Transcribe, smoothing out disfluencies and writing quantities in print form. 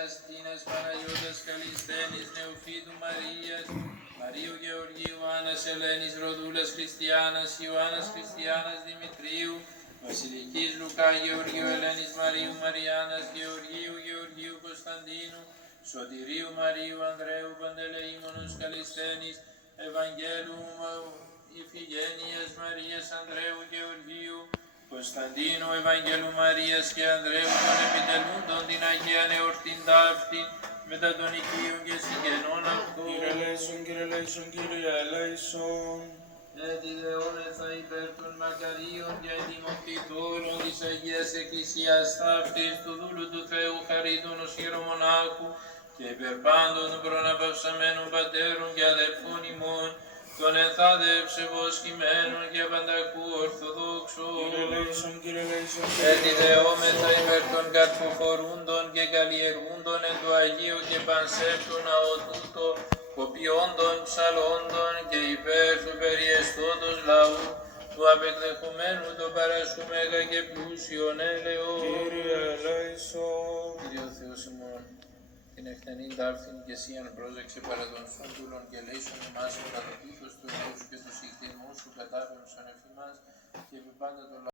Αστίνας Παναγιώτας Καλισθένης Νεοφύτου Μαρίας, Μαρίου Γεωργίου Άννας Ελένης Ροδούλας Χριστιάνας, Ιωάννας Χριστιάνας Δημητρίου, Βασιλικής Λουκά Γεωργίου Ελένης Μαρίου Μαριάννας Γεωργίου Γεωργίου Κωνσταντίνου, Σωτηρίου Μαρίου Ανδρέου Παντελεήμονος Καλισθένης, Ευαγγέλου Ιφηγένειας Μαρίας Ανδρέου Γεωργίου, Κωνσταντίνου Ευαγγέλου Μαρίας και Ανδρέου των επιτελούντων την Αγία Εορτήν ταύτην μετά των οικείων και συγγενών αυτών. Κύριε ελέησον, Κύριε ελέησον, Κύριε ελέησον. Έτσι δεόμεθα υπέρ των μακαρίων και δημοκτητόρων της Αγίας Εκκλησίας ταύτης του δούλου του Θεού Χαρίτωνος Ιερομονάχου και υπέρ πάντων των προναπαυσαμένων πατέρων και αδελφών ημών, των ενθάδευσεβος κειμένων και παντακού Ορθοδόξων. Κύριε ελέησον, Κύριε ελέησον. Έτσι δεόμεθα υπέρ των καρποφορούντων και καλλιεργούντων εν το Αγίο και πανσέπτου ναό τούτο, κοπιόντων, ψαλόντων και υπέρ του περιεστώτος λαού, του απεκλεχομένου το παρασκουμέγα και πλούσιον έλεος. Κύριε ελέησον. Κύριε ο Θεός ημών, την εκτενήν ταύτην και εσίαν πρόσεξε παρά των σόντουλων και λέησον εμάς κατά το πλήθος του νέου και τους ηχθινούς σου κατάπεμψον εφημάς και επί πάντα το λαό.